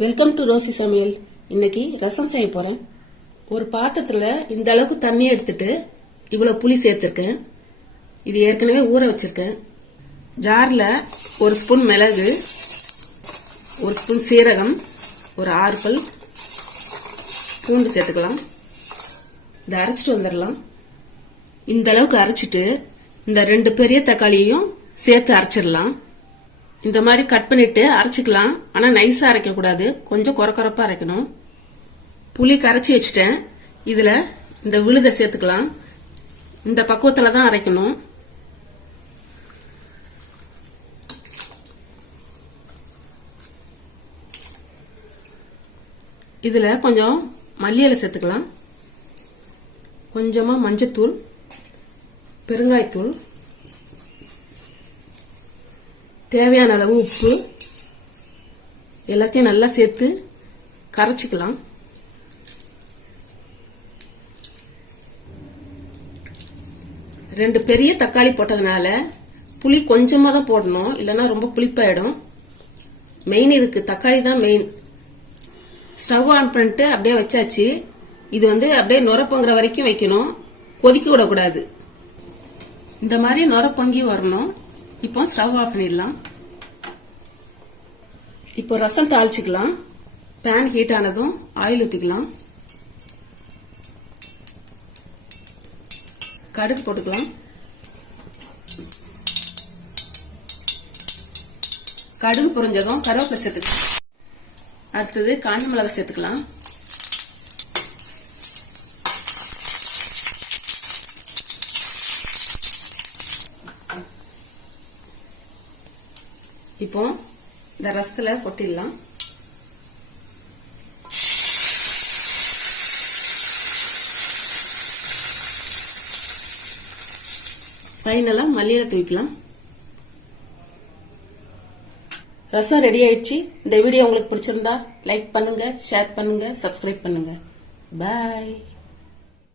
Welcome to Rousey சமையல். இன்னைக்கு ரசம் செய்ய போறேன். ஒரு பாத்திரத்துல இந்த அளவுக்கு தண்ணி எடுத்துட்டு இவ்வளவு புளி சேர்த்திருக்கேன். இது ஏற்கனவே ஊற வச்சிருக்கேன். ஜார்ல ஒரு ஸ்பூன் மிளகு, ஒரு ஸ்பூன் சீரகம், ஒரு 6 பல் பூண்டு சேர்த்துக்கலாம். இதை அரைச்சிட்டு வந்துடலாம். இந்த அளவுக்கு அரைச்சிட்டு இந்த 2 பெரிய தக்காளியையும் சேர்த்து அரைச்சிடலாம். இந்த மாதிரி கட் பண்ணிட்டு அரைச்சிக்கலாம். ஆனா நைஸா அரைக்க கூடாது, கொஞ்சம் கொரகொரப்பா அரைக்கணும். புளி கரைச்சி வச்சுட்டேன். இதுல இந்த விழுதை சேர்த்துக்கலாம். இந்த பக்குவத்துல தான் அரைக்கணும். இதுல கொஞ்சம் மல்லி இலை சேர்த்துக்கலாம். கொஞ்சமா மஞ்சத்தூள், பெருங்காயத்தூள், தேவையான அளவு உப்பு எல்லாத்தையும் நல்லா சேர்த்து கரைச்சிக்கலாம். ரெண்டு பெரிய தக்காளி போட்டதுனால புளி கொஞ்சமா தான் போடணும், இல்லைன்னா ரொம்ப புளிப்பாயிடும். மெயின் இதுக்கு தக்காளி தான் மெயின். ஸ்டவ் ஆன் பண்ணிட்டு அப்படியே வச்சாச்சு. இது அப்படியே நுர பொங்குற வரைக்கும் வைக்கணும், கொதிக்க விடக்கூடாது. இந்த மாதிரி நுர பொங்கி வரணும். இப்போ ஸ்டவ் ஆஃப் பண்ணிடலாம். இப்போ ரசம் தாளிச்சுக்கலாம். பேன் ஹீட் ஆனதும் ஆயில் ஊற்றிக்கலாம். கடுகு போட்டுக்கலாம். கடுகு பொரிஞ்சதும் கருவேப்பிலை சேர்த்துக்கலாம். அடுத்தது காஞ்ச மிளகாய் சேர்த்துக்கலாம். இப்போ இந்த ரசத்துல கொட்டிடலாம். ஃபைனலா மல்லியில தூவிக்கலாம். ரசம் ரெடி ஆயிடுச்சு. இந்த வீடியோ உங்களுக்கு பிடிச்சிருந்தா லைக் பண்ணுங்க, ஷேர் பண்ணுங்க, சப்ஸ்கிரைப் பண்ணுங்க. பாய்.